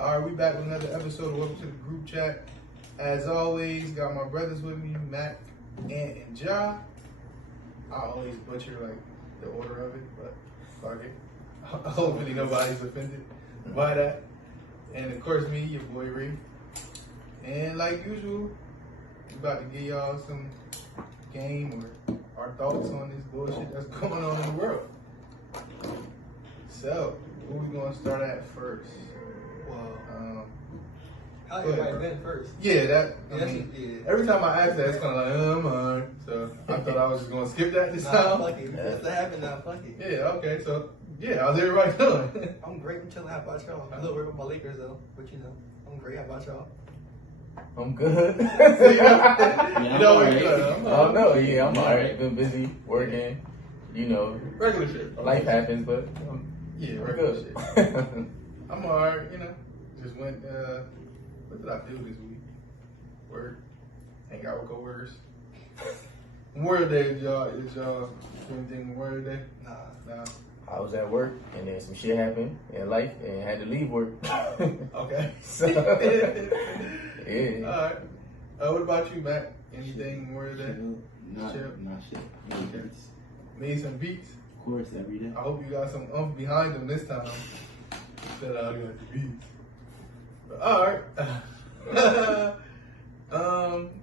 All right, we back with another episode of Welcome to the Group Chat. As always, got my brothers with me, Mac, Ant, and Ja. I always butcher like the order of it, but fuck it. Hopefully nobody's offended by that. And of course me, your boy Ree. And like usual, we about to give y'all some game or our thoughts on this bullshit that's going on in the world. So, who we gonna start at first? Well, how everybody been first? Yeah, that. Yeah, every time I ask that, it's kind of like, I'm alright. So I thought I was just gonna skip that this Nah, time. fuck it. That's what happened now. Fuck it. Yeah. Okay. So yeah, how's everybody doing? I'm great. I'm chilling. How about y'all? I'm a little worried about my Lakers though, but you know, I'm great. How about y'all? I'm good. I'm alright. Been busy working. You know, regular shit. life happens, but Yeah, I'm regular good. shit. I'm alright. You know, just went. What did I do this week? Work, hang out with coworkers. Memorial Day, is y'all do anything Memorial Day? Nah. I was at work, and then some shit happened in life, and had to leave work. Okay. So, yeah. Alright. What about you, Mac? Anything Memorial Day? Not shit. No beats. Made some beats? Of course, every day. I hope you got some umph behind them this time. Said I got the beats. But alright.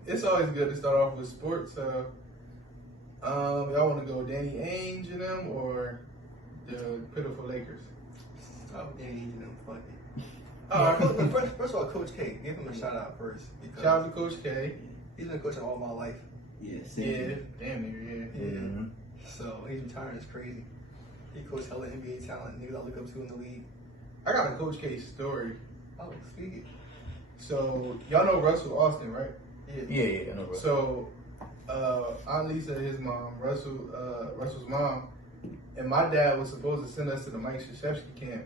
It's always good to start off with sports. Y'all want to go Danny Ainge and them or the pitiful Lakers? Oh, Danny, you know, fuck it. Alright. First of all, Coach K, give him a shout out first because Shout out to Coach K. he's been coaching all my life. Yeah, same. Yeah, damn near, yeah. Mm-hmm. So he's retiring is crazy. He coached hella NBA talent, niggas I look up to in the league. I got a Coach K story. Oh, speak it. So, y'all know Russell Austin, right? Yeah, I know, bro. So, Aunt Lisa, his mom, Russell's mom, and my dad was supposed to send us to the Mike Krzyzewski camp.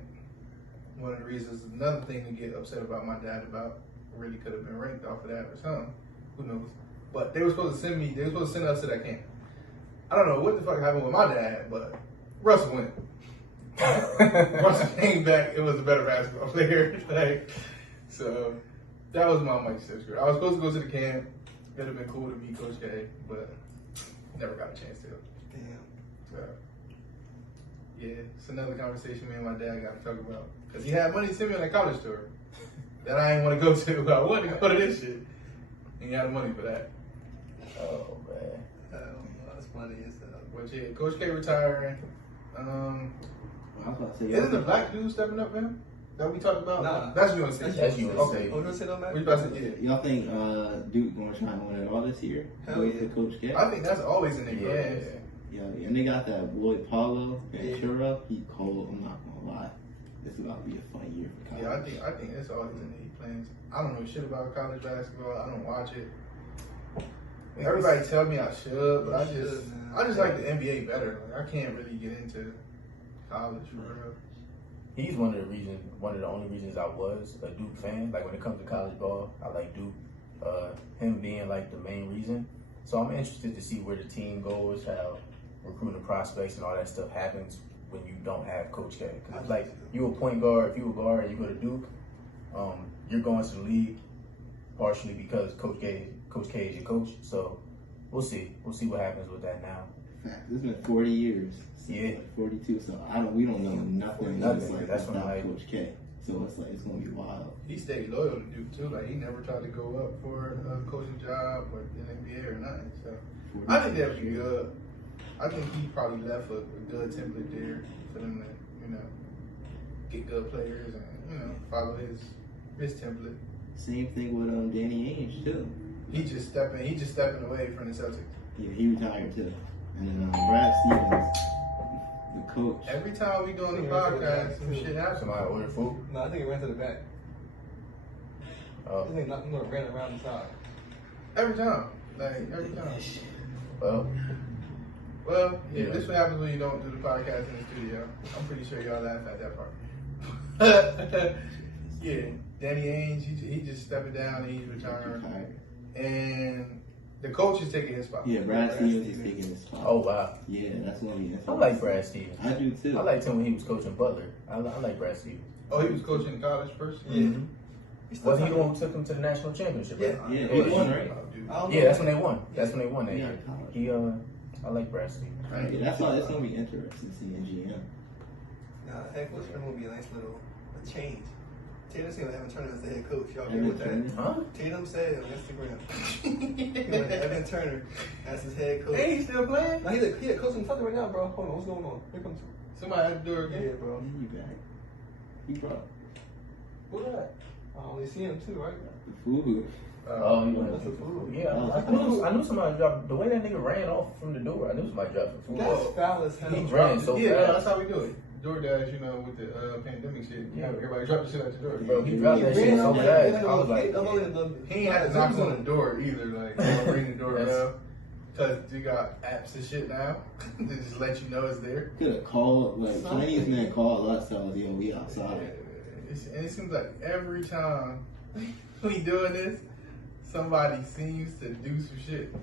One of the reasons, another thing to get upset about my dad about, really could have been ranked off of that or something. Who knows? But they were supposed to send us to that camp. I don't know what the fuck happened with my dad, but Russell went. Russell came back, it was a better basketball player. So that was my Mike Krzyzewski. I was supposed to go to the camp. It'd have been cool to meet Coach K, but never got a chance to. Damn. So, yeah, it's another conversation me and my dad got to talk about. Because he had money to send me on a college tour that I didn't want to go to. I wanted to go to this shit. And he had the money for that. Oh, man. That's funny as hell. But yeah, Coach K retiring. I was about to say, Isn't the black dude stepping up, man? That we talked about? Nah. That's UNC. That's UNC. Okay. Oh, you want to say no, man? We about to, yeah. y'all think Duke gonna try and win it all this year? Hell Go yeah. to Coach K? I think that's always in their Yeah. plans. Yeah, and they got that boy Paulo Ventura. He cold. I'm not gonna lie. This is about to be a fun year for college. Yeah, I think it's always in their plans. I don't know shit about college basketball. I don't watch it. Everybody tell me I should, but I just like the NBA better. Like, I can't really get into college for real. He's one of the only reasons I was a Duke fan. Like when it comes to college ball, I like Duke. Him being like the main reason. So I'm interested to see where the team goes, how recruiting prospects and all that stuff happens when you don't have Coach K. Because like you a point guard, if you a guard and you go to Duke, you're going to the league partially because Coach K is your coach. So we'll see. We'll see what happens with that now. Fact, it's been 40 years. Yeah. Like 42. So we don't know nothing. Nothing. Like That's what about I- Coach K. So it's like it's gonna be wild. He stayed loyal to Duke too. Like he never tried to go up for a coaching job or in the NBA or nothing. So I think that'd be good. I think he probably left a good template there for them to, get good players and, follow his template. Same thing with Danny Ainge too. He just stepping away from the Celtics. Yeah, he retired too. And then Brad Stevens, the coach. Every time we go on the podcast, some shit happens. Somebody order food. No, I think he ran to the back. Oh, I think not ran around the side. Every time. Well, yeah, this is what happens when you don't do the podcast in the studio. I'm pretty sure y'all laugh at that part. Yeah, Danny Ainge, he just stepping down and he's retiring. And The coach is taking his spot. Yeah, Brad Stevens is taking his spot. Oh wow, Yeah, that's gonna be I interesting. like Brad Stevens. I do too. I liked him when he was coaching Butler. I like Brad Stevens. Oh, he was coaching in college first. Yeah. Mhm. Wasn't he the one who took them to the national championship? Right? Yeah. Yeah, Yeah, he won, right? I don't know. Yeah, that's when they won. That's when they won that Yeah, year. college. He I like Brad Stevens. Yeah, that's why it's gonna be interesting seeing GM. Head coach for him will be a nice little change. Tatum said Evan Turner as the head coach. Y'all agree Evan with that? Turner? Huh? Tatum said on Instagram he wanted Evan Turner as his head coach. Hey, he still playing? Now he's a coach in Tucker right now, bro. Hold on, what's going on? Here comes. Somebody had to do it Yeah, again. bro. He back. He brought Who that? I only see him too, right? the food. Oh, he That's a fool. Yeah, I knew somebody dropped. The way that nigga ran off from the door, I knew somebody dropped the food. That's foul as hell. He bro. ran so Yeah, fast. that's how we do it. DoorDash, you know, with the pandemic shit. Yeah. Everybody dropped the shit out the door. Bro, he dropped that He shit ran so off fast. that I was like, He ain't had to knock on the door either. Like, don't ring the doorbell. Because you got apps and shit now. They just let you know it's there. Could have called, like, Chinese man called us, tell us, yo, we outside. And it seems like every time we doing this, somebody seems to do some shit.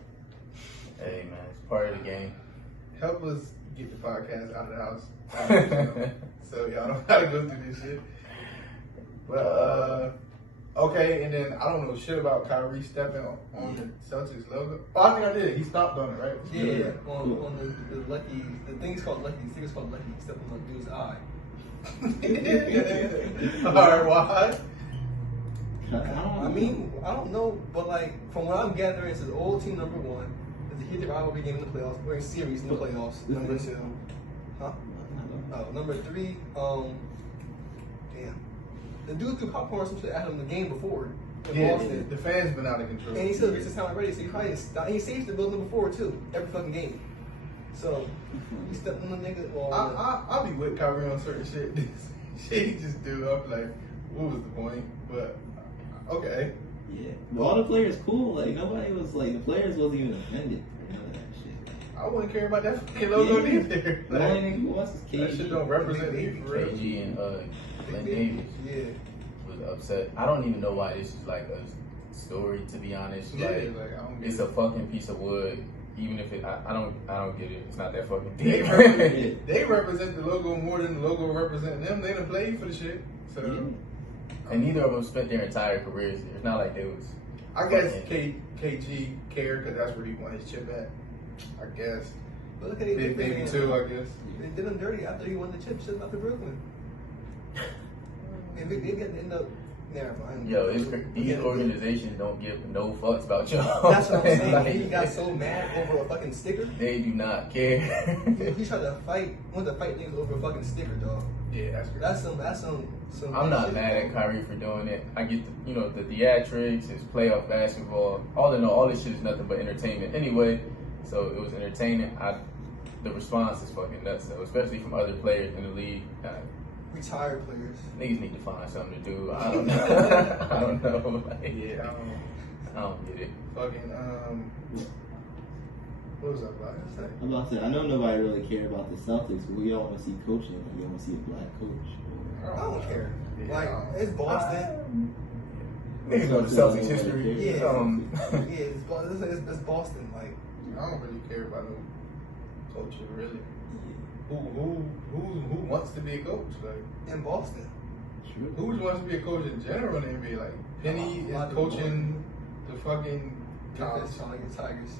hey man, it's part of the game. Help us get the podcast out of the house. Out of the channel. So y'all don't gotta go through this shit. But okay, and then I don't know shit about Kyrie stepping on the Celtics logo. Oh, I think I did. He stopped on it, right? Yeah, on the lucky, the thing's called lucky. The thing's called lucky. Except on the dude's eye. Alright, why? I mean, I don't know, but like from what I'm gathering, it's his old team number one. It's a heated rivalry game in the playoffs. We're in series in the playoffs. Number two, huh? Oh, number three, damn. The dude threw popcorn or some shit at him the game before in Yeah, Boston. the fans been out of control. And he still reached his talent already, so he probably he saves the building before too, every fucking game. So he stepped on the nigga. Well, I'll be with Kyrie on certain shit. Shit he just do. I'm like, what was the point? But okay. Yeah. But all the players cool. Like, nobody was, like, the players wasn't even offended for none of that shit. I wouldn't care about that fucking logo Yeah. either. The only nigga who wants is KG. That shit don't represent me for real. KG and Glenn Davis yeah. was upset. I don't even know why this is like a story, to be honest. Yeah, Like, like I don't get it's it. a fucking piece of wood. Even if I don't get it. It's not that fucking They deep. represent, they represent the logo more than the logo represent them. They done played for the shit. So And neither of them spent their entire careers there. It's not like they was. I guess KG cared because that's where he won his chip at. I guess. But look at it. Big baby too, I guess. They did him dirty after he won the chip shit after Brooklyn. And they get to end up. Never mind. Yo, these organizations don't give no fucks about y'all. That's what I'm saying. Like, He got so mad over a fucking sticker. They do not care. He tried to wanted to fight niggas over a fucking sticker, dog. Yeah, that's great. That's some. I'm not shit, mad at dog. Kyrie for doing it. I get the theatrics, it's playoff basketball. All in all this shit is nothing but entertainment anyway. So it was entertaining. The response is fucking nuts though, especially from other players in the league. Retired players. Niggas need to find something to do. I don't know. I don't know. Like, Yeah, I don't get it. fucking what was I about to say? I'm about to say, I know nobody really care about the Celtics, but we all want to see coaching. Like, we want to see a black coach. I don't care. Yeah, Like it's Boston. Niggas know the Celtics history. Yeah. Yeah. It's Boston. Like I don't really care about no culture really. Who wants to be a coach? Like in Boston. True. who wants to be a coach in general in the NBA? Like Penny A lot is of coaching the fucking college. Memphis trying to get Tigers.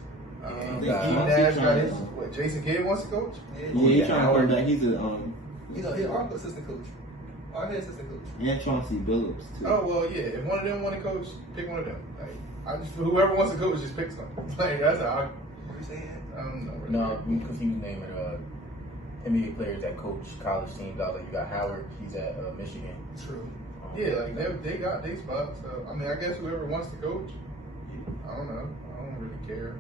Keith Yeah. Nash got his. What? Jason Kidd wants to coach? Yeah, Yeah, he's Yeah, trying to Howard. come back. He's he's our assistant coach. Our head assistant coach. and Chauncey Billups too. Oh well, yeah. If one of them want to coach, pick one of them. Like whoever wants to coach, just pick some. Like that's how What are you saying? I don't know. No, because he was naming NBA players that coach college teams out. Like you got Howard, he's at Michigan. True. Yeah, like they got their spots. So I mean, I guess whoever wants to coach. I don't know. I don't really care.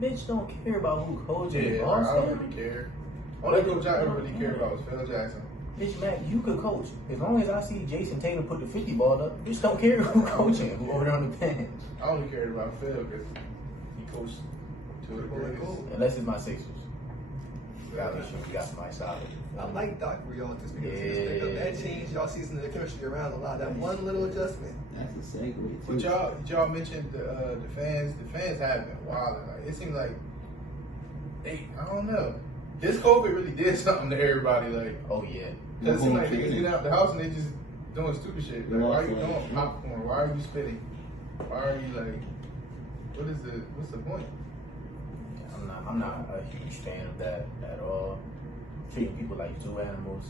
Bitch don't care about who coaches Yeah, I Boston. don't really care. Only coach I ever really cared about was Phil Jackson. Bitch, Mac, you could coach. As long as I see Jason Tatum put the 50 ball up, bitch don't care who coaching, who over there on the bench. I only cared about Phil because he coached two of the greatest. Unless it's my Sixers. We got somebody solid. I like Doc for y'all just because that changed y'all season the chemistry around a lot. That one little adjustment. That's a segue too. But y'all mentioned the fans. The fans have been wild. Like, it seemed like I don't know. This COVID really did something to everybody. Like, Oh yeah. because it seemed like niggas get out the house and they just doing stupid shit. Like, why are you doing popcorn? Why are you spitting? Why are you like? What's the point? I'm not a huge fan of that at all. Treating people like zoo animals.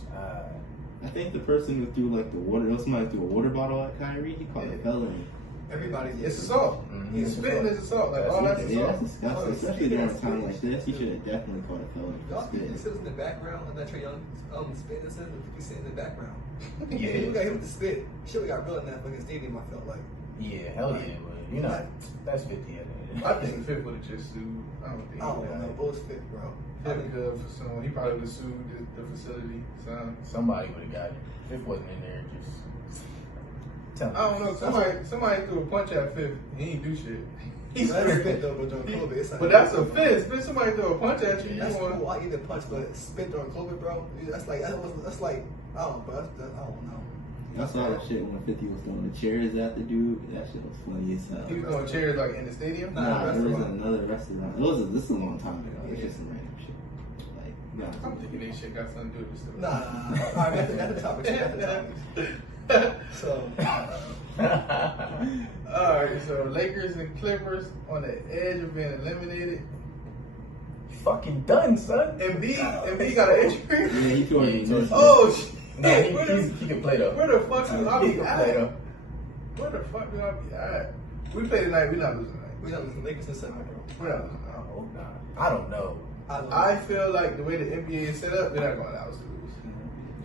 I think the person who threw like the water, somebody threw a water bottle at Kyrie, he called it a felony. Everybody's It's assault. Mhm. Spitting is assault. Like, all that's Yeah, assault. that's disgusting. Especially during a time like this, he should have definitely called a felony. Y'all for see the spitting. in the background of that Trae Young spitting this in the 50 Cent in the background. Yeah. We got him with the spit. Shit, we got real in that fucking stadium, I felt like. Yeah, hell yeah, but you know, that's 50 at the end. I think Fifth would have just sued. I don't think. I don't know, both fit, bro. Fifth could for someone. He probably would have sued the facility. So Somebody would have got it. Fifth wasn't in there, just telling I don't know. Somebody threw a punch at Fifth. He ain't do shit. He's That's spit though, but during COVID, it's like. But that's a fist. Bitch, somebody throw a punch at you. That's You want? cool. I either punch, but spit during COVID, bro. That's like I don't know. I don't know. I saw that shit when 50 was throwing the chairs at the dude. That shit was funny as hell. He was throwing chairs like in the stadium. Nah, there was restaurant. another restaurant. This is a long time ago. It's just some random shit. Like, yeah. I'm thinking this shit got something to do with this. Nah. All right, that's the topic. That's the topic. So. Alright, so Lakers and Clippers on the edge of being eliminated. fucking done, son. Embiid got an injury. Yeah, he tore his knee. Oh shit! No, Where he can play though. the fuck do I He be can play at? though. Where the fuck do I be at? We play tonight. We not losing tonight. We not losing Lakers in 7, bro. We're not losing. I hope not. I don't know. I feel like the way the NBA is set up, they're not going to allow us to lose.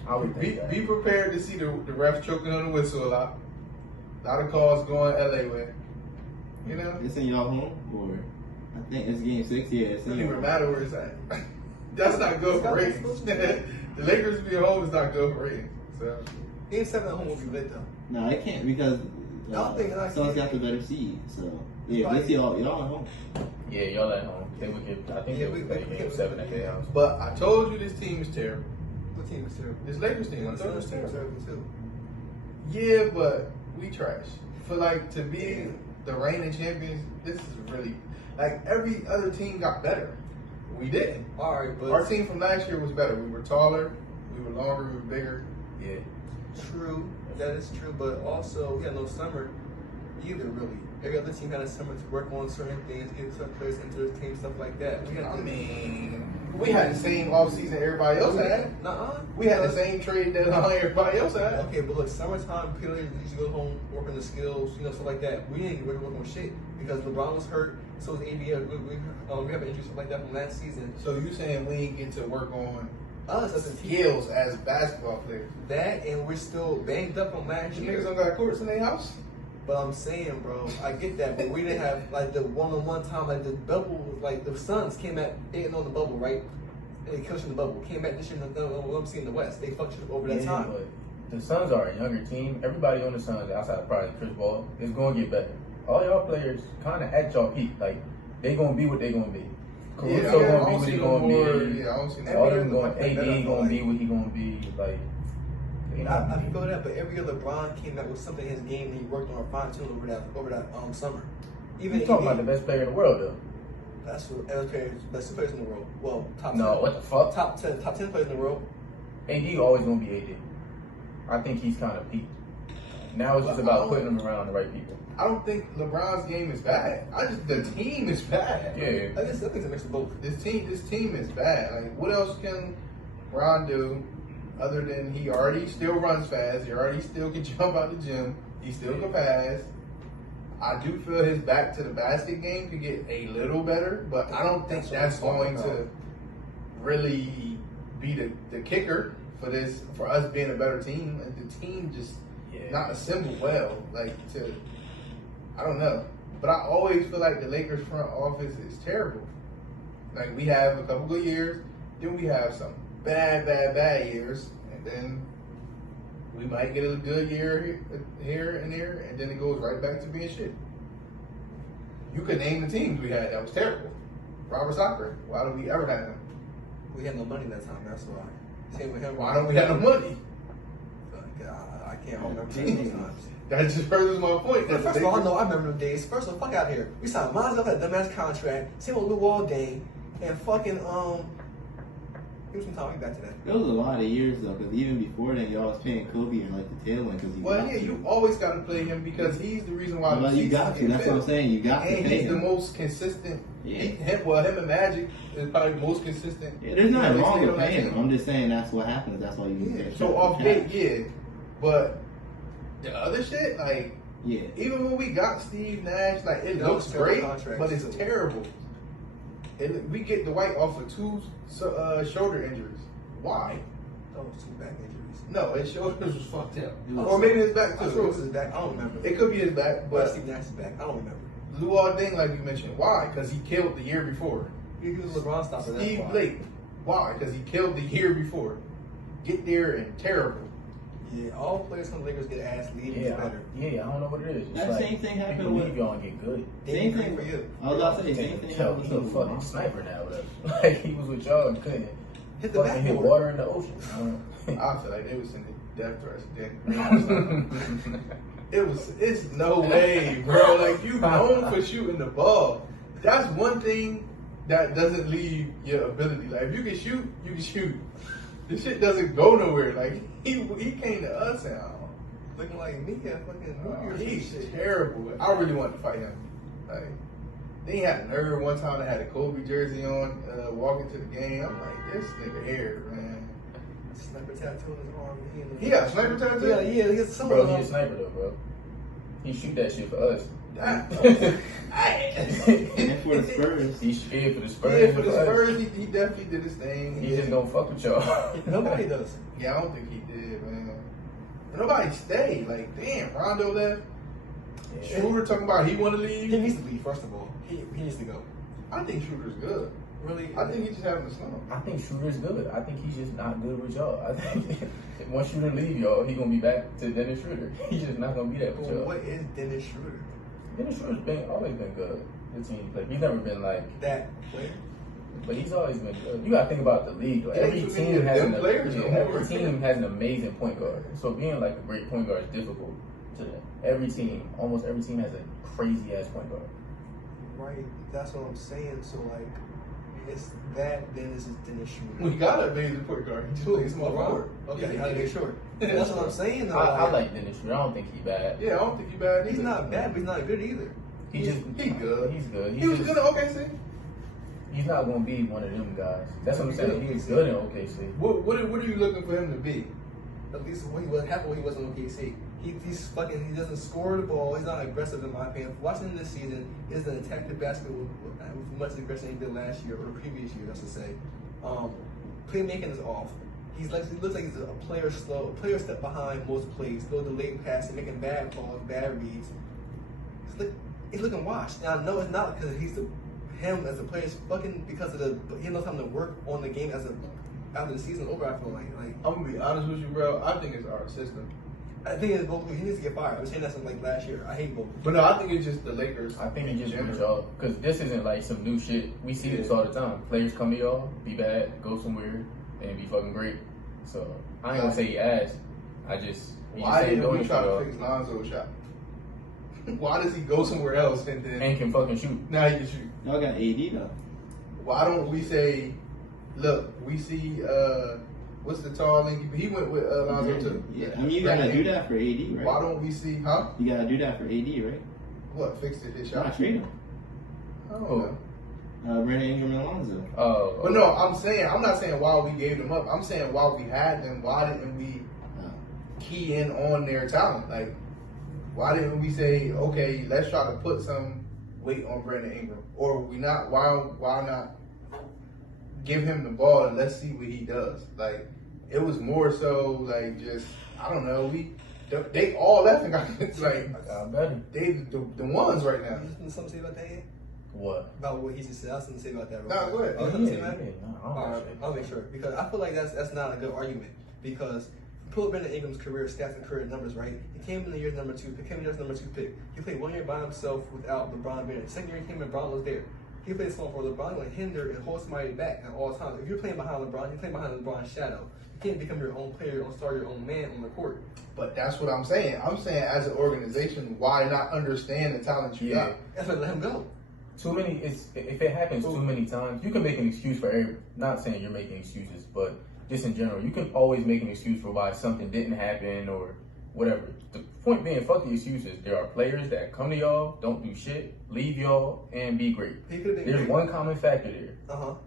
I would Be, think that. be prepared to see the refs choking on the whistle a lot. A lot of calls going LA way. You know? It's in y'all home, or I think it's game 6. Yeah, it's It doesn't in even y'all. matter where it's at. That's not good for ratings. The Lakers being home is not good for ratings. So Game 7 at home will be lit though. No, it can't because Y'all think I Suns can't- got the better seed. So yeah, Right. let's y'all at home. Yeah, y'all at home. I think Yeah, we we- play we- game 7 at their house. but I told you this team is terrible. What team is terrible? This Lakers team, I The told you Suns it's team is terrible. terrible too. Yeah, but we trash. For like to be the reigning champions, this is really like every other team got better. We didn't. All right, but Our team from last year was better. We were taller, we were longer, we were bigger. Yeah. true. That is true. But also, we had no summer either, really. Every other team had a summer to work on certain things, get certain players into the team, stuff like that. We had I mean, we had the same offseason everybody else had. Nuh-uh. We had the same trade deadline everybody else had. Okay, but look, summertime players used to go home, work on the skills, stuff like that. We didn't really work on shit because LeBron was hurt, so was AD. We have an injury, stuff like that from last season. So you saying we ain't get to work on Us as a team, skills as basketball players? that and we're still banged up from last You year. niggas don't got courts in their house? But I'm saying, bro, I get that, but we didn't have like the one-on-one time, like the bubble, like the Suns came at hitting on the bubble, right? And they cushion the bubble. Came back this year, what I'm seeing in the West, they fucked shit over that Yeah, time. but the Suns are a younger team. Everybody on the Suns, outside of probably Chris Paul, is going to get better. All y'all players kind of at y'all peak. Like, they going to be what they going to be. Caruso I going to don't be what see he no going more. to be. Yeah, I don't see no All more. them going, Better, AD going to like- be what he going to be. Like, they not I feel that, but every other LeBron came out with something in his game that he worked on fine-tuned over that summer. You talking about the best player in the world, though. That's what best players in the world. Well, top 10. No, what the fuck? Top 10 players in the world. AD always going to be AD. I think he's kind of peaked. Now it's just about putting him around the right people. I don't think LeBron's game is bad. The team is bad. Yeah. I think it's a mix of both. This team is bad. Like, what else can Ron do other than he already still runs fast? He already still can jump out the gym. He still can pass. I do feel his back to the basket game could get a little better, but I don't think that's going to really be the kicker for us being a better team. Like, the team just not assembled well. I don't know. But I always feel like the Lakers front office is terrible. Like, we have a couple good years, then we have some bad years, and then we might get a good year here and there, and then it goes right back to being shit. You could name the teams we had that was terrible. Robert Sacre. Why did we ever have him? We had no money that time, that's why. Same with him. Why don't we have no money? I can't remember those times. That just furthers my point. that First the of all, I Lakers- know I remember them days. First of all, fuck out here. We signed Lonzo had a dumbass contract. Same with Luol Deng. And fucking, give me some time. We back to that. It was a lot of years though, because even before then, y'all was paying Kobe in like the tail end because he. Well, got yeah, to. you always got to play him because he's the reason why. Well, the you got to. seasons That's get what I'm filled. saying. You got to And pay he's the him. most consistent. Yeah. Him and Magic is probably the most consistent. Yeah, there's nothing They wrong stay with on that paying team. him. I'm just saying that's what happens. That's why you. Yeah. get So shut off down. gate, yeah, but the other shit, like Yeah. even when we got Steve Nash, like it That looks was terrible great, contract, but it's too. terrible. And we get Dwight off of 2 shoulder injuries. Why? Oh, 2 back injuries. No, his shoulders was fucked up. Oh, Or maybe his back I too. sure it was his back. I don't remember. It could be his back, But but Steve Nash is back. I don't remember. Luol Deng, like you mentioned, why? Because he killed the year before. He was LeBron stopper. That's Steve why. Blake, why? Because he killed the year before. Get there and terrible. Yeah, all players from the Lakers get ass leaving is Yeah, better. yeah, I don't know what it is. It's That like, same thing happened people with- leave y'all and get good. Same Great thing for you. I was about to say same thing. Tell happened he's a with fucking LeBron. sniper now, whatever. Like he was with y'all and couldn't Hit the fucking hit backboard. water in the ocean. I don't know. I feel like they was sending death threats. It's no way, bro. Like you known for shooting the ball. That's one thing that doesn't leave your ability. Like if you can shoot, you can shoot. This shit doesn't go nowhere. Like he came to us and Looking like me at fucking New Year's he's and shit. terrible. I really wanted to fight him. Like they had nerve one time. They had a Kobe jersey on, walking to the game. I'm like, this nigga here, man. Sniper tattoo on his arm. He got a sniper tattoo. Yeah, he has some Bro, of he a them. sniper though, bro. He shoot that shit for us. That- And for the Spurs. He scared for the Spurs. Yeah, for the us. Spurs, he definitely did his thing. He just gonna fuck with y'all. Nobody does. Yeah, I don't think he did, man. Nobody stayed. Like, damn, Rondo left. Yeah. Schroeder talking about he want to He leave. needs to leave, first of all. He needs to go. I think Schroeder's good. Really? I think he's just having a slump. I think Schroeder's good. I think he's just not good with y'all. I think once Schroeder leave y'all, he gonna be back to Dennis Schroeder. He's just not gonna be that with Well, y'all. what is Dennis Schroeder? Dennis Schroeder's always been good. The team play. He's never been like, That player? but he's always been good. You gotta think about the league. Like, Yeah, every too team many has of them players no more. every team has an amazing point guard. So being like a great point guard is difficult to them. Every team, almost every team has a crazy ass point guard. Right. That's what I'm saying. So, like, it's that, then this is Dennis Schroeder. We got an amazing point guard. He just plays small forward. Okay, Yeah. I gotta make sure. That's what I'm saying, though. I like Dennis Schroeder. I don't think he's bad. Yeah, I don't think he's bad either. He's not bad, but he's not good either. He just He good. He's good. He was good at OKC. He's not gonna be one of them guys. That's what I'm saying. He was good in OKC. What are you looking for him to be? At least when he was half of what he was in OKC. He's fucking. He doesn't score the ball. He's not aggressive in my opinion. Watching him this season, he doesn't attack the basket with much aggression he did last year or the previous year. That's to say, playmaking is off. He looks like he's a player slow, a player step behind most plays. Throw the late pass and making bad calls, bad reads. He's looking washed. Now I know it's not because him as a player. It's fucking because of he knows how to work on the game after the season over. I feel like I'm gonna be honest with you, bro. I think it's our system. I think it's both. He needs to get fired. I was saying that since like last year. I hate both. But no, I think it's just the Lakers. I think he just in with general. y'all because this isn't like some new shit. We see this all the time. Players come to y'all, be bad, go somewhere, and be fucking great. So I ain't gonna say he ass. He just Why ain't didn't doing we it try for to y'all. fix Lonzo's shot? Why does he go somewhere else and then And can fucking shoot. now he can shoot? Y'all got AD though. Why don't we say, look, we see what's the tall link? He went with Lonzo too. Yeah, I mean you gotta do that for AD, right? Why don't we see, huh? You gotta do that for AD, right? What fixed it? His Not shot? trade him. I don't Oh. know. Brandon Ingram and Alonzo. Oh, But no, I'm not saying why we gave them up. I'm saying while we had them, why didn't we key in on their talent? Like, why didn't we say, okay, let's try to put some weight on Brandon Ingram, or we not? Why not give him the ball and let's see what he does? Like, it was more so like just I don't know. They all left and got like I got better. they the ones right now. You something to say about that? Ian? What? About what he just said. I have something to say about that. real Nah, quick. go ahead. Oh, Yeah, something to say yeah, about it? no, I don't All know right, shit. I'll make sure because I feel like that's not a good argument because pull up Brandon Ingram's career stats and career numbers, right? He came in the year's number 2 pick. Came in the year's number 2 pick. He played 1 year by himself without LeBron being there. Second year he came in, LeBron was there. He plays small for LeBron. You want to hinder and hold somebody back at all times. If you're playing behind LeBron, you're playing behind LeBron's shadow. You can't become your own player, your own star, your own man on the court. But that's what I'm saying. I'm saying as an organization, why not understand the talent you got? That's why let him go. Too many. If it happens too many times, you can make an excuse for every. Not saying you're making excuses, but just in general, you can always make an excuse for why something didn't happen or whatever. The point being, fuck the excuses. There are players that come to y'all, don't do shit, leave y'all, and be great. He could have been There's great. one common factor there.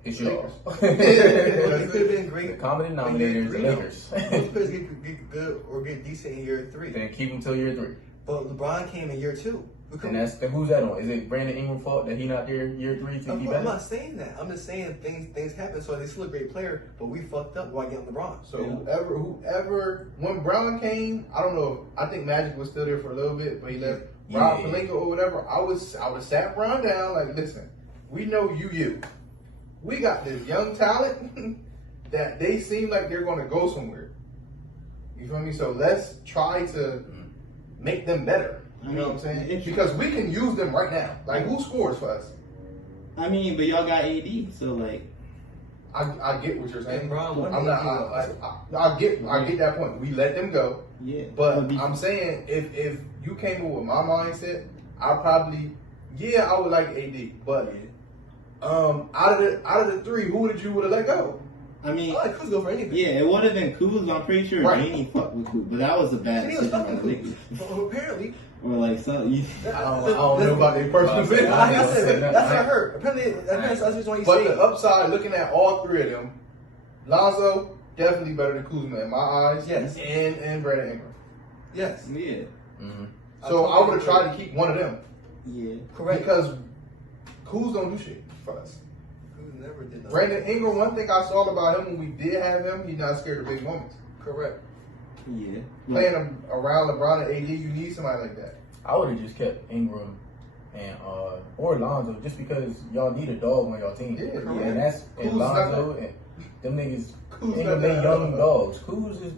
It's y'all. He could have been great. The common denominator is the Lakers. Most players get good or get decent in year 3. Then keep them till year 3. But LeBron came in year 2. And then who's that on? Is it Brandon Ingram's fault that he not there year 3 to be I'm back? not saying that. I'm just saying things happen. So he's still a great player, but we fucked up while getting LeBron. So whoever, when Brown came, I don't know. I think Magic was still there for a little bit, but he left. Rob Pelinka or whatever. I would have sat Brown down like, listen, we know you. We got this young talent that they seem like they're going to go somewhere. You feel me? So let's try to make them better. You know what I'm saying? Because we can use them right now. Like, who scores for us? I mean, but y'all got AD, so like, I get what you're saying. And Brown won I'm not. I get that point. We let them go. yeah. But I'm saying if you came in with my mindset, I probably I would like AD. But out of the 3, who did you would have let go? I mean, I like Kuz go for anything. yeah, it would have been Kuz. I'm pretty sure Right. Janie fucked with Kuz, but that was a bad He was decision by fucking the Lakers. Kuz. Well, apparently. Or like some. I don't know about their personal Well, opinion. Like I said, that's what I heard. Apparently, that's the reason why you But say the upside, looking at all 3 of them, Lonzo definitely better than Kuzma in my eyes. Yes. And Brandon Ingram. yes. Yeah. Mm-hmm. So I would have tried to keep one of them Yeah. Correct. because Kuz don't do shit for us. Kuz never did nothing. Brandon Ingram, one thing I saw about him when we did have him, he's not scared of big moments. Correct. Yeah. Playing him around LeBron and AD, you need somebody like that. I would have just kept Ingram and or Lonzo just because y'all need a dog on y'all team. Yeah, correct. And that's and Kuz Lonzo and them niggas. Kuz Ingram, not they that. young dogs. Kuz is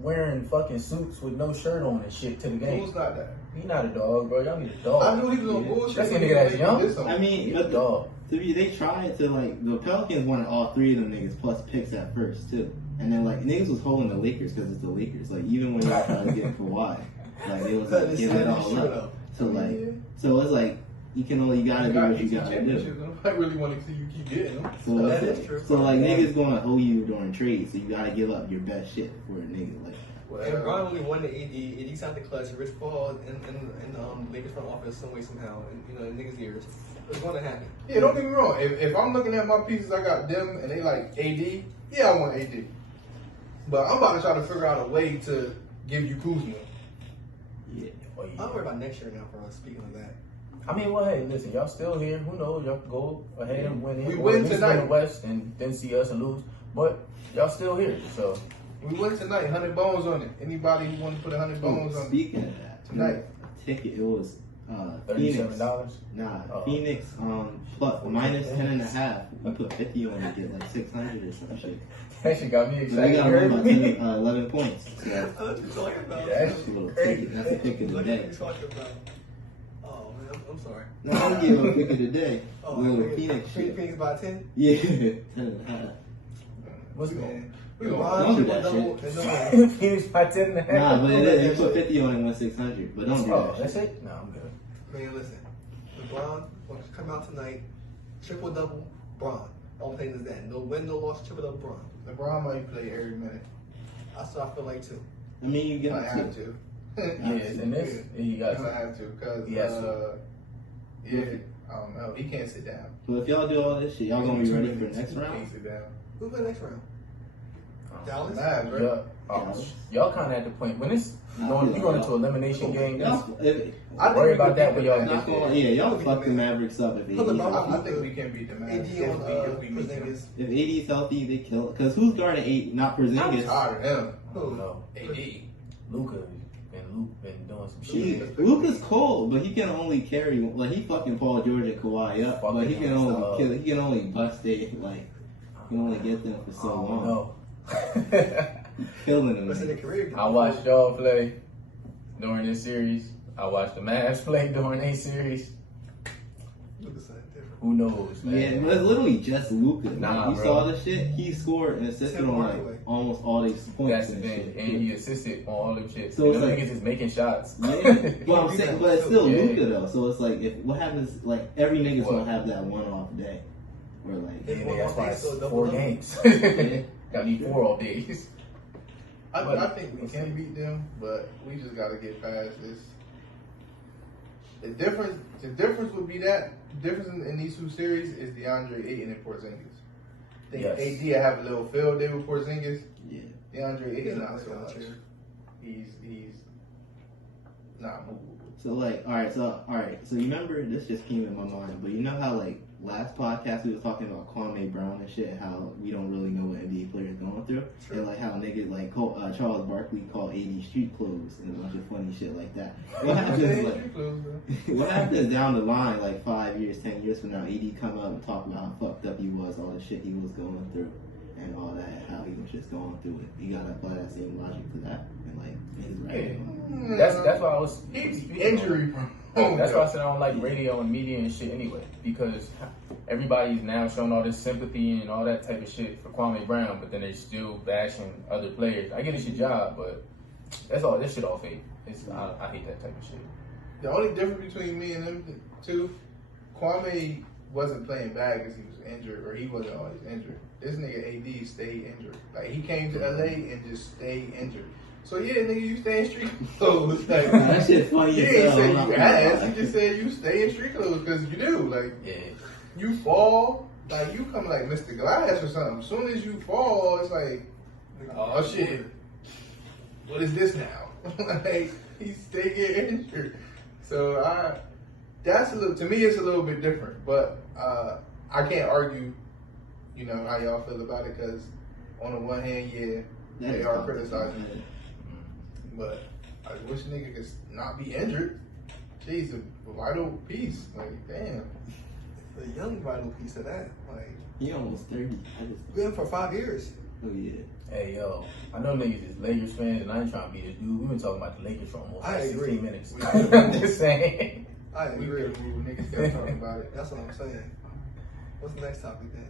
wearing fucking suits with no shirt on and shit to the game. Kuz not that. He not a dog, bro. Y'all need a dog. I knew he was on Yeah. bullshit. That's a when nigga he that's did young. something. I mean, He a but dog. to be, they tried to like the Pelicans wanted all 3 of them niggas plus picks at first too, and then like niggas was holding the Lakers because it's the Lakers. Like even when y'all tried to get Kawhi, like it was like giving it all up. So like, so it's like you gotta do what you gotta do. I really want to see you keep getting them. So That it's is true. So like niggas gonna owe you during trade, so you gotta give up your best shit for a nigga like. And Brian only won the AD. AD signed the clutch. Rich Paul and Lakers front office some way somehow. In niggas' ears, it's going to happen. Yeah, don't get me wrong. If I'm looking at my pieces, I got them and they like AD. Yeah, I want AD. But I'm about to try to figure out a way to give you Kuzma. Yeah. Oh, I yeah. don't worry about next year now for us. Speaking of that, I mean, well, hey, listen, y'all still here. Who knows? Y'all can go ahead and win it. We or win at least tonight. win the West and then see us and lose. But y'all still here, so We win tonight, 100 bones on it. Anybody who want to put 100 bones on it? Speaking of that, Tonight. a ticket it was $37. Phoenix. Nah, Oh. Phoenix plus minus 10.5. We put 50 on it, get like 600 or some shit. That shit got me So excited. we got You heard about me? 11 points. So I know what you're talking about. Yeah, that's a little ticket. That's a pick of the What day. are you talking about? Oh man, I'm sorry. No, I'm giving a pick of the day. Oh, Little man. Phoenix shit. Phoenix by 10. Yeah, 10.5. What's going We gonna Don't do that double, shit. and no on? Phoenix by 10 and a half. Nah, but Don't it do is. that You put shit. 50 on it, win 600. But don't do Oh, that that's shit. it? No, I'm good. Man, listen. LeBron wants to come out tonight, triple double, Bron. All I'm saying is that no win, no loss, triple double, Bron. LeBron might play every minute. That's what I feel like too. I mean, you He get might have it too. to. Yeah, in this, you He got might to. have to because Yes, yeah, I don't know. He can't sit down. So if y'all do all this shit, y'all gonna be ready for the next He round? can't sit down. Who play next round? Dallas? Mavs, right? Y'all kind of at the point when it's going, you going into elimination game. Y'all, if, I think Worry we about could that beat when y'all the get Mavs. there. yeah, y'all fuck the Mavericks up if Put AD. LeBron I think we can beat the Mavs. AD on If we meet them. Porzingis. If AD's healthy, they kill. Because who's guarding 8? Not I'm Porzingis. tired of him. I don't know. AD. Luka been doing some Yeah, shit. Luka's cold, but he can only carry like he fucking Paul George and Kawhi up, but he can only kill. He can only bust it like he can only get them for so long. No. Killing them. Rest of their career. I watched y'all play during this series. I watched the Mavs play during a series. Lucas something different. Who knows, Yeah, man? but it's literally just Luka. Nah, you bro. saw the shit. He scored and assisted Tim on like Hardaway. almost all these points. That's the and thing. shit. And he assisted on all them shit. So So it's them like- niggas is making shots. Yeah, but I'm saying, but it's still Yeah. Luka though. So it's like, if what happens, like every nigga's What? gonna have that one-off day, where like, Yeah, nigga, that's why it's So double 4 double. games. Got me 4 all days. I think we can beat them, but we just got to get past this. The difference would be that the difference in these two series is DeAndre Ayton and Porzingis. I think Yes. AD I have a little field day with Porzingis. yeah, DeAndre He's Ayton not not so like much. out here. He's not movable. So like, all right, so you remember this just came in my mind, but you know how like last podcast we was talking about Kwame Brown and shit, how we don't really know what NBA players going through, True. and like how niggas like Charles Barkley called AD street clothes and a bunch of funny shit like that. What happens like, what happens down the line, like 5 years, 10 years from now, AD come up and talk about how fucked up he was, all the shit he was going through, and all that, how he was just going through it. You gotta apply that same logic to that, and like his writing. That's why I was He's speaking on. injury prone. That's why I said I don't like radio and media and shit anyway, because everybody's now showing all this sympathy and all that type of shit for Kwame Brown, but then they still bashing other players. I get it's your job, but that's all. This shit all fake. I hate that type of shit. The only difference between me and them two, Kwame wasn't playing bad because he was injured, or he wasn't always injured. This nigga AD stayed injured. Like he came to LA and just stayed injured. So yeah, nigga, you stay in street clothes. Like That shit funny you as ain't hell. say I'm not you gonna lie. ass. You just said you stay in street clothes because you do. Like Yeah. you fall, like you come like Mr. Glass or something. As soon as you fall, it's like, oh shit, what is this now? Like he's staying injured. So that's a little, to me, it's a little bit different. But I can't argue, you know, how y'all feel about it because on the one hand, yeah, That they is are tough. criticizing. But I wish nigga could not be injured. Jeez, a vital piece. Like, damn. The young vital piece of that. Like, He almost 30. I just, we in for 5 years. oh yeah. Hey yo, I know niggas is Lakers fans, and I ain't trying to be this dude. We've been talking about the Lakers for almost I like agree. 16 minutes. We- I'm just saying. I We agree. could move. Niggas kept talking about it. That's what I'm saying. What's the next topic then?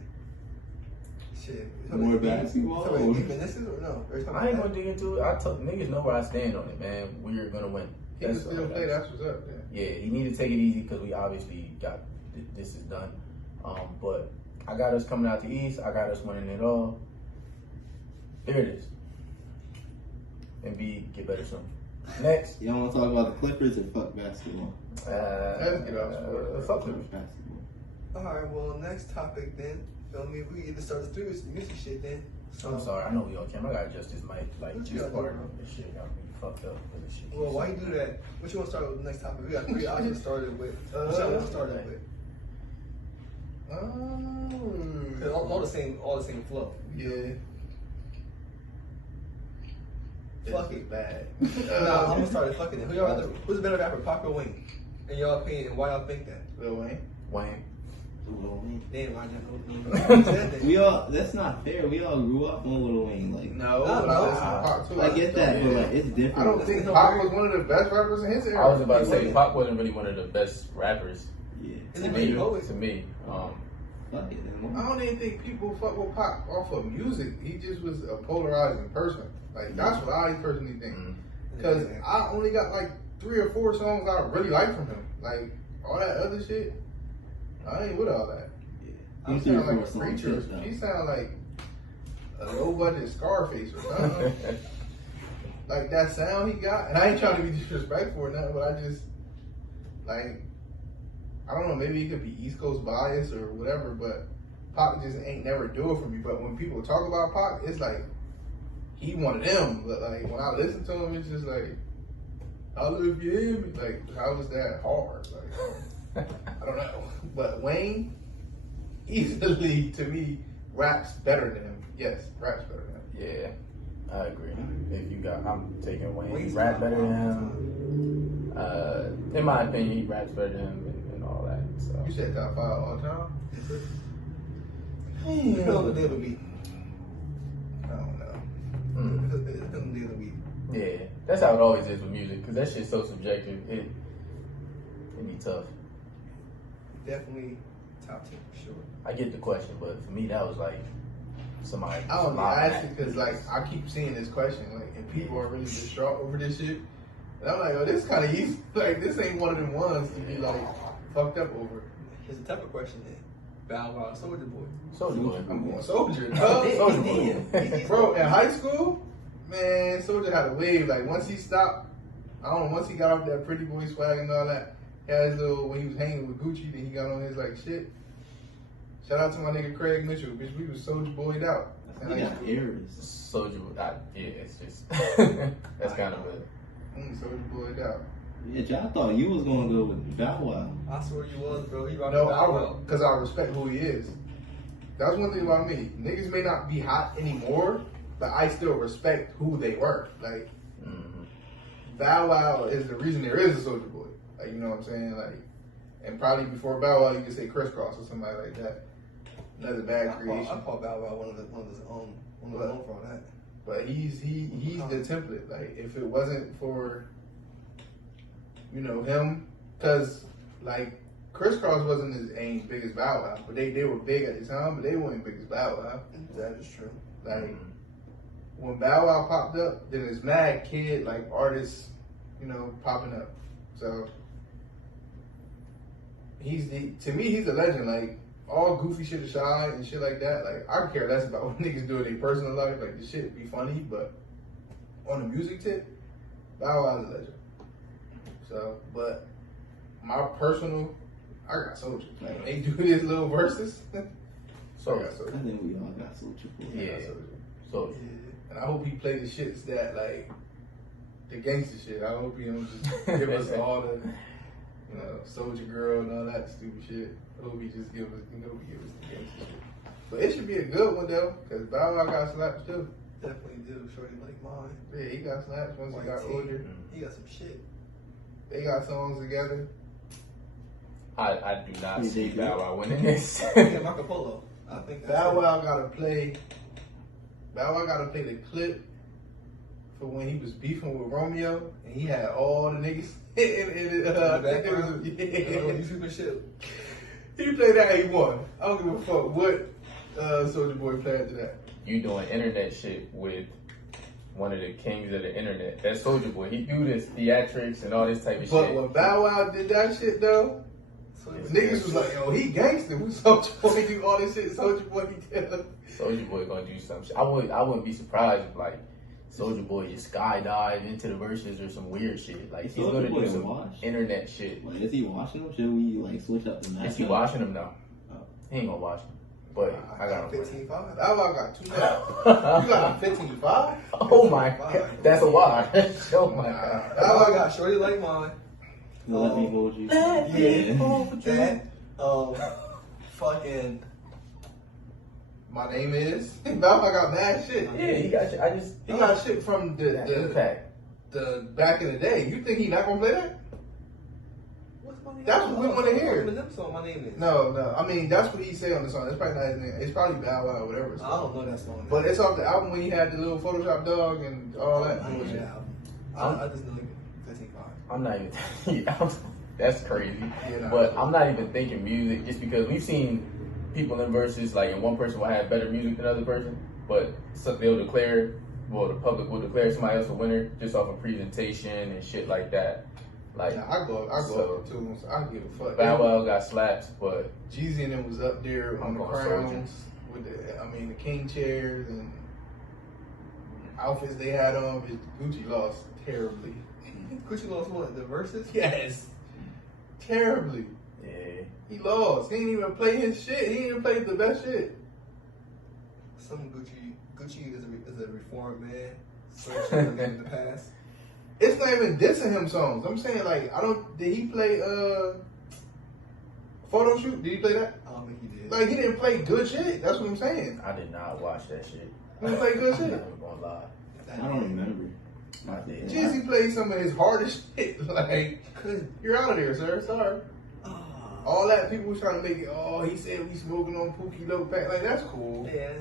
Shit. More basketball? This is or no? Or I ain't gonna dig into it. I told niggas know where I stand on it, man. We're gonna win. He can That's still all play. that. That's what's up. Yeah. Yeah, he need to take it easy because we obviously got this is done. But I got us coming out the East. I got us winning it all. There it is. Embiid, get better soon. Next. Y'all want to talk about the Clippers or fuck basketball? Let's get off sport. Fuck it. Basketball. Alright, well, next topic then. Feel me? We either start the music shit then. So, I'm sorry, I know we on camera. I gotta adjust this mic. Like What you this gotta part do, of this shit got me fucked up with this shit. well, why you do that? What you want to start with the next topic? We got 3 options started with. What y'all want to start it with? Cause all the same flow. Yeah. Fuck This it. is bad. Nah, I'm gonna start it fucking it. Who's a better rapper, Pac or Wayne? In your opinion, and why y'all think that? Lil Wayne. Wayne. Damn, I just said that. We all, that's not fair. We all grew up on Lil Wayne. Like, No, Nah, but no. I listen to Pac too. I get that, but like, it's different. I don't think No, Pac very- was one of the best rappers in his era. I was about to He say wasn't. Pop wasn't really one of the best rappers Yeah. Is to it me. really poet? To me, Fuck it, I man. don't even think people fuck with Pac off of music. He just was a polarizing person. Like that's what I personally think. mm, Because I only got like 3 or 4 songs I really like from him. Like all that other shit, I ain't with all that. I'm These 3 or sound like 4 a songs preacher. hit, though. She sound like a low budget Scarface or something. Like that sound he got, and I ain't trying to be disrespectful or nothing, but I just like I don't know, maybe it could be East Coast bias or whatever, but Pac just ain't never do it for me. But when people talk about Pac, it's like he one of them. But like when I listen to him, it's just like, I live you hear me. Like how was that hard? Like I don't know. But Wayne, easily to me, raps better than him. Yes, raps better than him. yeah, I agree. If you got, I'm taking Wayne. He Wayne's rap not better than wrong. him. In my opinion, he raps better than him and all that. So. You said top 5 all time? You know the deal to be. I don't know. Mm. It's the deal to be. Yeah, that's how it always is with music, because that shit's so subjective. It be tough. Definitely Top 10 for sure. I get the question, but for me, that was like somebody. I don't know. I asked it because like I keep seeing this question, like, and people are really distraught over this shit. And I'm like, oh, this kind of easy. Like, this ain't one of them ones to be like fucked up over. Here's the type of question then. Bow Wow, Soulja Boy. Soulja Boy. I'm going Soldier. Soulja Boy. Bro, in high school, man, Soldier had a wave. Like once he stopped, I don't know. Once he got off that Pretty Boy swag and all that, he had his little when he was hanging with Gucci, then he got on his like shit. Shout out to my nigga Craig Mitchell, bitch. We was Soulja Boyed out. He got ears. Soulja Boy. Yeah, it's just that's kind of a. Soulja Boyed out. Yeah, y'all thought you was gonna go with Bow Wow. I swear you was, bro. He rocking No, Bow Wow. because I respect who he is. That's one thing about me. Niggas may not be hot anymore, but I still respect who they were. Like, Bow Wow is the reason there is a Soulja Boy. Like, you know what I'm saying? Like, and probably before Bow Wow, you could say Crisscross or somebody like that. Another bad creation. I call Bow Wow one of the known for all that. But he's the template. Like, if it wasn't for, you know, him, because like Crisscross wasn't as big as Bow Wow, but they were big at the time, but they weren't big as Bow Wow. That is true. Like when Bow Wow popped up, then there's mad kid like artists, you know, popping up. So to me he's a legend. Like all goofy shit aside and shit like that. Like I care less about what niggas do in their personal life. Like the shit be funny, but on the music tip, Bow Wow's a legend. So, but my personal, I got Soulja. Like when they do this little verses, so I got I Soulja. think we all got Soulja Boy. Yeah. So, Soulja. and I hope he play the shits that like the gangster shit. I hope he don't just give us all the, you know, Soulja Girl and all that stupid shit. I hope he just give us the gangster shit. But it should be a good one though, cause Bow Wow got slaps too. Definitely do. Shorty like mine. Yeah, he got slaps once he got White tee. older. He got some shit. They got songs together. I do not see Bow Wow winning this. Yeah, Marco Polo. I think that's Bow it. Wow gotta play the clip for when he was beefing with Romeo and he had all the niggas in I think it was YouTube and shit. he played that and he won. I don't give a fuck what Soulja Boy played after that. You doing internet shit with one of the kings of the internet. That's Soulja Boy. He do this theatrics and all this type of But shit. when Bow Wow did that shit though, niggas was like, yo, he gangster. We Soulja Boy do all this shit. Soulja Boy did. Soulja Boy gonna do some shit. I wouldn't be surprised if like Soulja Boy just skydive into the verses or some weird shit. Like he's Soulja gonna Boy do some wash? internet shit. Like, is he washing them? Should we like switch up the match? Is he washing them now? Oh. He ain't gonna wash them. But I got him. 15-5. Bow Wow got 2 now. You got 15-5? Oh my god, that's a wash. Oh my god. Bow Wow got Shorty like mine. Let me hold you. Yeah. And fucking. My name is Bow Wow got mad shit. Yeah, he got shit. He got shit from the impact. the back in the day. You think he not gonna play that? What's my name? That's what we wanna hear. Eminem song. My name is. No. I mean, that's what he said on the song. That's probably not his name. It's probably Bow Wow or whatever. It's I called. don't know that song. But it's off the album when he had the little Photoshop dog and all that I don't know bullshit. that album. I just know 15-5. I'm not even. That's crazy. Yeah, nah. But I'm not even thinking music just because we've seen people in verses like, and one person will have better music than another person, but so they'll declare, well, the public will declare somebody else a winner just off of presentation and shit like that. Like, Yeah, I go So- up to him. So I don't give a fuck. Bow Wow got slaps, but Jeezy and them was up there on I'm the going crowns with the king chairs and outfits they had on. Gucci lost terribly. Gucci lost what? The verses? Yes, terribly. yeah. He lost. He didn't even play his shit. He didn't even play the best shit. Some Gucci is a reformed man. So in the past. It's not even dissing him songs. I'm saying like did he play Photo Shoot? Did he play that? I don't think he did. Like he didn't play good shit. That's what I'm saying. I did not watch that shit. He didn't play good I'm shit. not even gonna lie. I don't remember. I did. Jeezy played some of his hardest shit. Like Could. you're out of there, sir. Sorry. Oh. All that people was trying to make it. Oh, he said we smoking on Pookie Low Pack. Like that's cool. Yeah.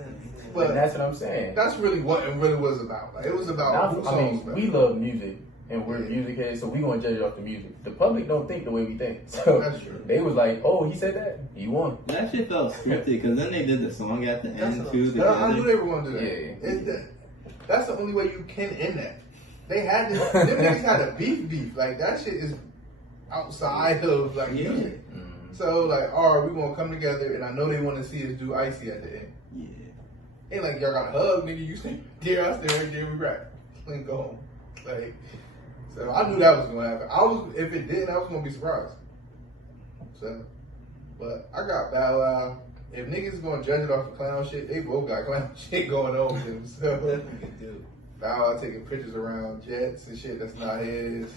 But And that's what I'm saying. that's really what it really was about. Like it was about who Now, I mean, songs. we love music and we're music heads, so we gonna judge it off the music. The public don't think the way we think, so That's true. they was like, "Oh, he said that, he won." That shit felt scripted because then they did the song at the end too. I knew Together. they were gonna do that. Yeah. That's the only way you can end that. They had this. Them niggas had a beef. Like that shit is outside of like Yeah. music. Mm. So like, all right, we gonna come together, and I know they want to see us do Icy at the end. Yeah. Ain't like y'all got a hug, nigga. You stay there, I stay right there. We rap. Then go home. Like, so I knew that was gonna happen. If it didn't, I was gonna be surprised. So, but I got Bow Wow. If niggas gonna judge it off the clown shit, they both got clown shit going on with them. So Definitely do. Bow Wow taking pictures around jets and shit that's not his.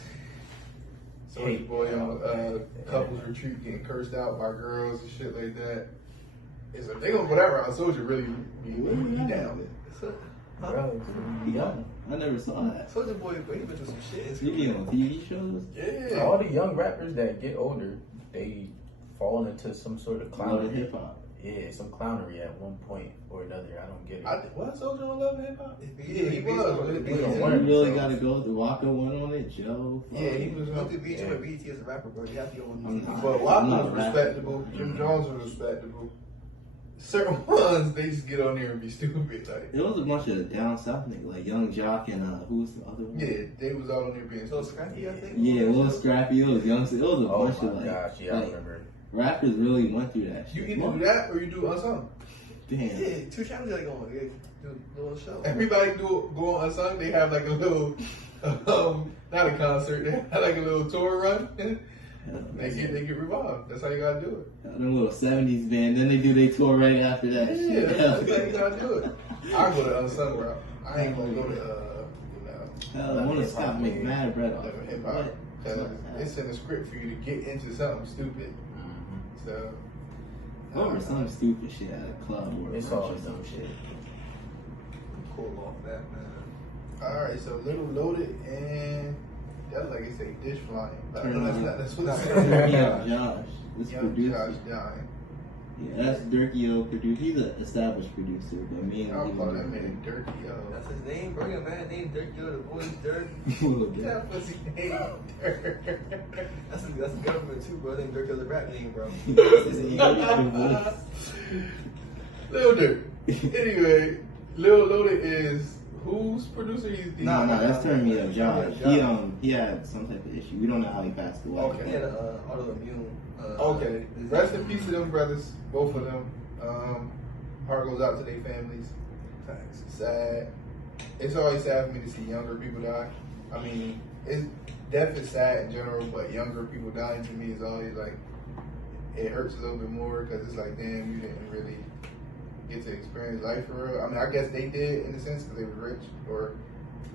Soulja Boy on couples retreat getting cursed out by girls and shit like that. It's they gonna whatever. Soulja really be down. So, huh? Bro, Yeah. I never saw that. Soulja Boy, but he been through some shit. in You be school. on TV shows? Yeah. all the young rappers that get older, they fall into some sort of Love clownery. hip hop. Yeah, some clownery at one point or another. I don't get it. What Soulja on Love and Hip Hop? Yeah, he was. You really gotta go with the Waka one on it, Joe. Yeah, he was Went on. to BET with BET as a rapper, bro. You have to go on I'm BET. not- But I'm Waka not was rapping. respectable. Jim Jones was respectable. Certain ones, they just get on there and be stupid. Like, It was a bunch of down south niggas, like Young Jock and who's the other one? yeah, they was all on there being So stupid. Scrappy, I think. Yeah, it was Scrappy, it was Young, it was a Oh bunch my of like, gosh, yeah, I like remember. rappers really went through that You shit. either do that or you do unsung. Damn. Yeah, 2 Chainz gotta go on. They do a little show. Everybody go on unsung. They have like a little, not a concert. They have like a little tour run. They get revived. That's how you gotta do it. Them little 70s band, then they do their tour right after that Yeah, shit. that's how you gotta do it. I go to unsung route. I ain't gonna go to Hell, I want to stop McMahon bread off. hip hop. Cause it's in the script for you to get into something stupid. Mhm. So. Over some stupid shit at a club or It's a all brunch or dumb some shit. Cool off that, man. Alright, so Little Loaded and that's like it's a dish flying. But Turn that's on. not that's what it's Yeah, Josh, this Young producer. Josh dying. Yeah, that's Durkio producer. He's an established producer, but me and I'll him call were that man Dirty, yo. That's his name, bro. Your man named Dirk, yo. The boy's Dirk. a little bit. That pussy name Dirk. That's a government too, bro. Named Dirk is a rap name, bro. Lil Durk. Anyway, Lil Loaded is whose producer? He's the No, that's turning me up, Josh. Yeah, He had some type of issue. We don't know how he passed away. Okay. He had an autoimmune. Okay. Rest in peace to them brothers, both of them. Heart goes out to their families. Facts. Sad. It's always sad for me to see younger people die. I mean, death is sad in general, but younger people dying to me is always like, it hurts a little bit more because it's like, damn, you didn't really get to experience life for real. I mean, I guess they did in a sense because they were rich, or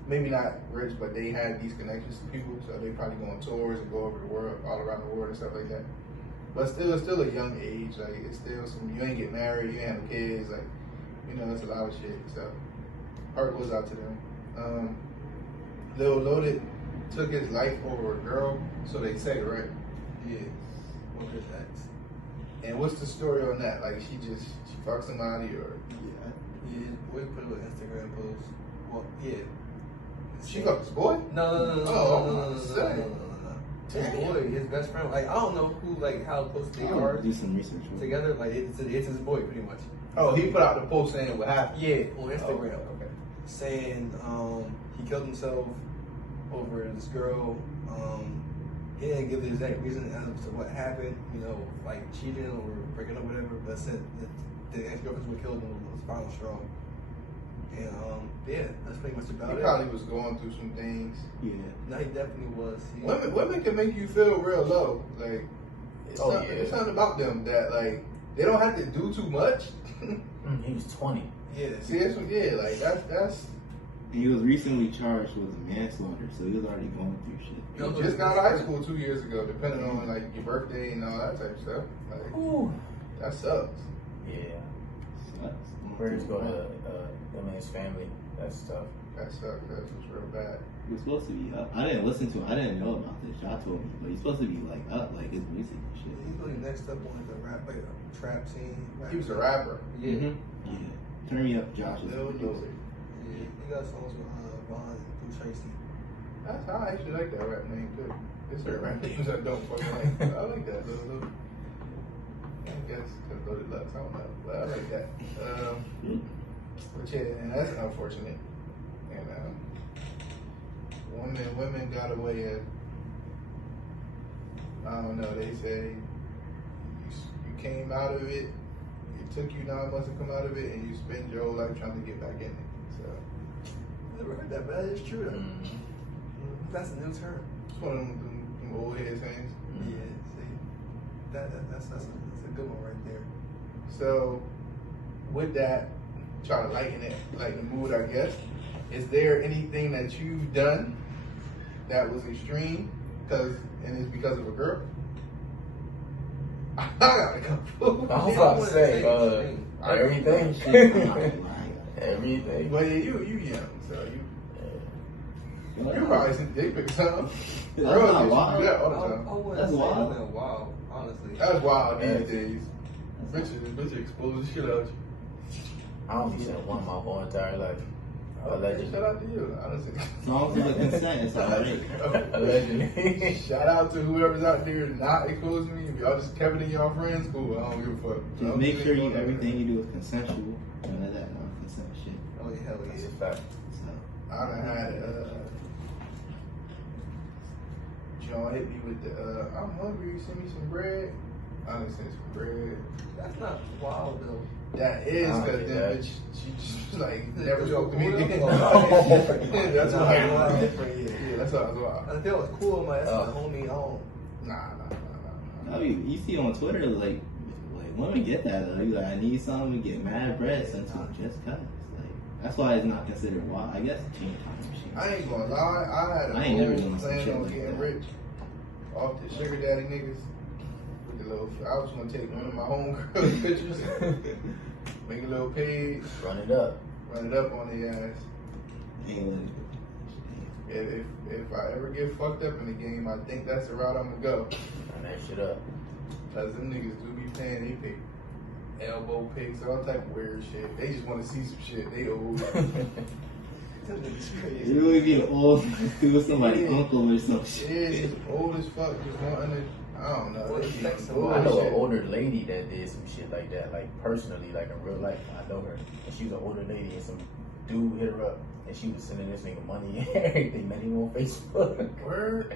maybe not rich, but they had these connections to people, so they probably go on tours and go over the world, all around the world and stuff like that. But still, it's still a young age. Like, it's still some, you ain't get married, you ain't have kids, like, you know, it's a lot of shit. So, heart goes out to them. Lil Loaded took his life over a girl, so they say, right? Yeah. What good facts? And what's the story on that? Like, she fucked somebody, or Yeah. His boy put up an Instagram post. Well, yeah. she fucked his boy? No. Oh, say. His boy, his best friend. Like, I don't know who, like, how close they I'll are do some research. on it. together. Like, it's his boy, pretty much. Oh, he put out the post saying what happened. Yeah, on Instagram. Oh, okay. Saying he killed himself over this girl. He didn't give the exact reason as to what happened, you know, like cheating or breaking up, whatever. But said that the ex-girlfriend who killed him was final straw. And yeah, that's pretty much about He it. probably was going through some things. Yeah. No, he definitely was. Women can make you feel real low. Like, it's, it's something about them that, like, they don't have to do too much. He was 20. Yeah. See, like, that's He was recently charged with manslaughter, so he was already going through shit. he just got out of high school 2 years ago, depending on, like, your birthday and all that type of stuff. Like, Ooh. that sucks. Yeah. Sucks. Prayers go to him and his family. That's tough. That sucks. That's what's real bad. He was supposed to be up. I didn't listen to him. I didn't know about this. Y'all told me, but he's supposed to be like up, like his music and shit. He's really next up on the rap, like trap scene. He was a rapper. Yeah. Yeah. Turn me up, Josh. Lil Loaded. Yeah. He got songs with Von and Blue Tracy. I actually like that rap name too. There's certain rap names I don't fucking like. But I like that. Lil. I guess because Loaded Lux, I don't know, but I like that. But yeah, and that's unfortunate. And women got away at, I don't know, they say you came out of it, it took you 9 months to come out of it, and you spend your whole life trying to get back in it. So, Never heard that, but that is true though. That's a new term. it's one of them old head sayings. Yeah, see, that's a good one right there. So, with that, try to lighten the mood, I guess. Is there anything that you've done that was extreme, and it's because of a girl? I got a couple. I was about to say, everything. Everything. Well, yeah, you young, so you probably seen dick pics, huh? That's not wild. Yeah, all the time. I wouldn't That's say wild. nothing wild, honestly. That's wild Yeah. these days. Bitch exposed the shit out you. I don't be saying one my whole entire life. Okay, Allegedly. shout out to you. Honestly. As long as it's a consent, it's alright. Allegedly. Shout out to whoever's out there not exposing me. If y'all just kept it in y'all friends, cool. I don't give a fuck. Just make sure everything you do is consensual. None of that non-consent shit. Oh yeah, hell That's yeah. a fact. So, I done had John hit me with the I'm hungry, send me some bread. I done sent some bread. That's not wild though. That is I don't because get then that. bitch, she just like never spoke to me Cool. again. Oh, That's nah, why. nah, different, yeah. Yeah, that's what I was about. If it was cool, man, that's Oh. the homie home. Nah. I mean, you see on Twitter, like women get that though. You like, I need something, you get mad bread sent to them just cause. Like, that's why it's not considered wild. I guess change time machine. I ain't gonna lie, I I ain't had never a doing whole some plan shit on like getting that. rich off the sugar daddy niggas. With the little, I was gonna take one of my homegirls pictures, make a little page, Run it up. run it up on the ass. England. If I ever get fucked up in the game, I think that's the route I'm gonna go. Run that shit up. Cause them niggas do be paying, they pay elbow picks, all type of weird shit. They just wanna see some shit. They old. Them niggas crazy. You really be old with somebody's Yeah. uncle or some shit. Yeah, just old as fuck, just wanting to, I don't know. Wanna They be flex some old I as know shit. an older lady that did some shit like that, like personally, like in real life. I know her, and she was an older lady, and some dude hit her up, and she was sending this nigga money and everything. Met him on Facebook. Word?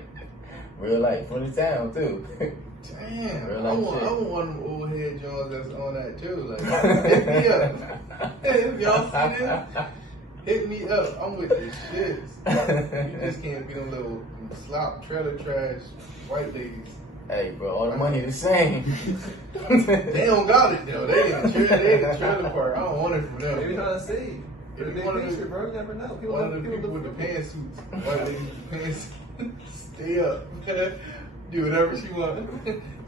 Real life, from the town too. Damn, Real I life want shit. one of them old head Jones that's on that too. Like, hit me up. Hey, if y'all see this, hit me up. I'm with the shits. You just can't be them little slop trailer trash white ladies. Hey, bro, all the money the same. They don't got it though. They in the trailer part. I don't want it from them. Maybe trying to see. If If you they one of picture, the- bro, you never know. People One of the look- people look with the for- pantsuits, white ladies with the pants, stay up. Do whatever she want.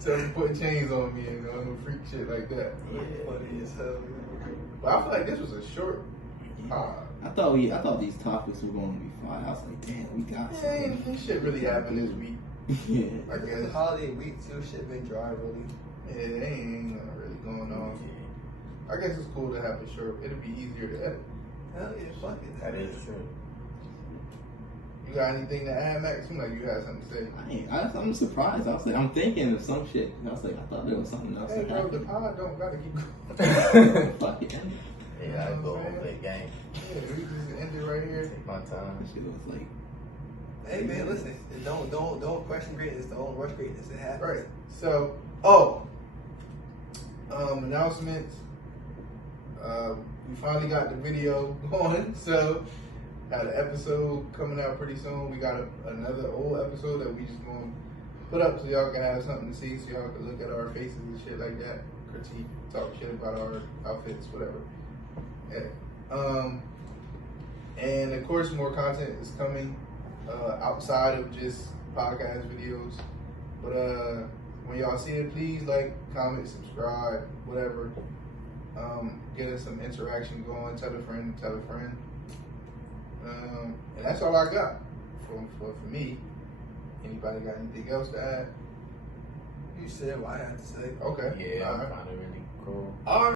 Tell me putting chains on me and no freak shit like that. Funny as hell. But I feel like this was a short pod. I thought these topics were going to be fun. I was like, damn, we got Yeah, something. ain't this shit really happened this week. Yeah. I It's guess. the holiday week too. Shit been dry really. Yeah, they ain't nothing really going on. I guess it's cool to have it short. It'll be easier to edit. Hell yeah, fuck it. That is true. You got anything to add, Max? Seems like you had something to say. I'm surprised. I was like, I'm thinking of some shit. I was like, I thought there was something else Hey, that bro, the happened. pod don't gotta keep going. Fuck it. Yeah, I go home play game. Yeah, we just end it right here. Take my time. That shit was like, Hey man, listen. Don't question greatness. Don't rush greatness. It happens. Right. So, announcements. We finally got the video going. So, had an episode coming out pretty soon. We got another old episode that we just gonna put up so y'all can have something to see, so y'all can look at our faces and shit like that, critique, talk shit about our outfits, whatever. Yeah. And of course, more content is coming outside of just podcast videos. But when y'all see it, please like, comment, subscribe, whatever. Get us some interaction going. Tell a friend. And that's all I got for me. Anybody got anything else to add? You said what I had to say. Okay. Yeah, All I right. find it really cool. All right.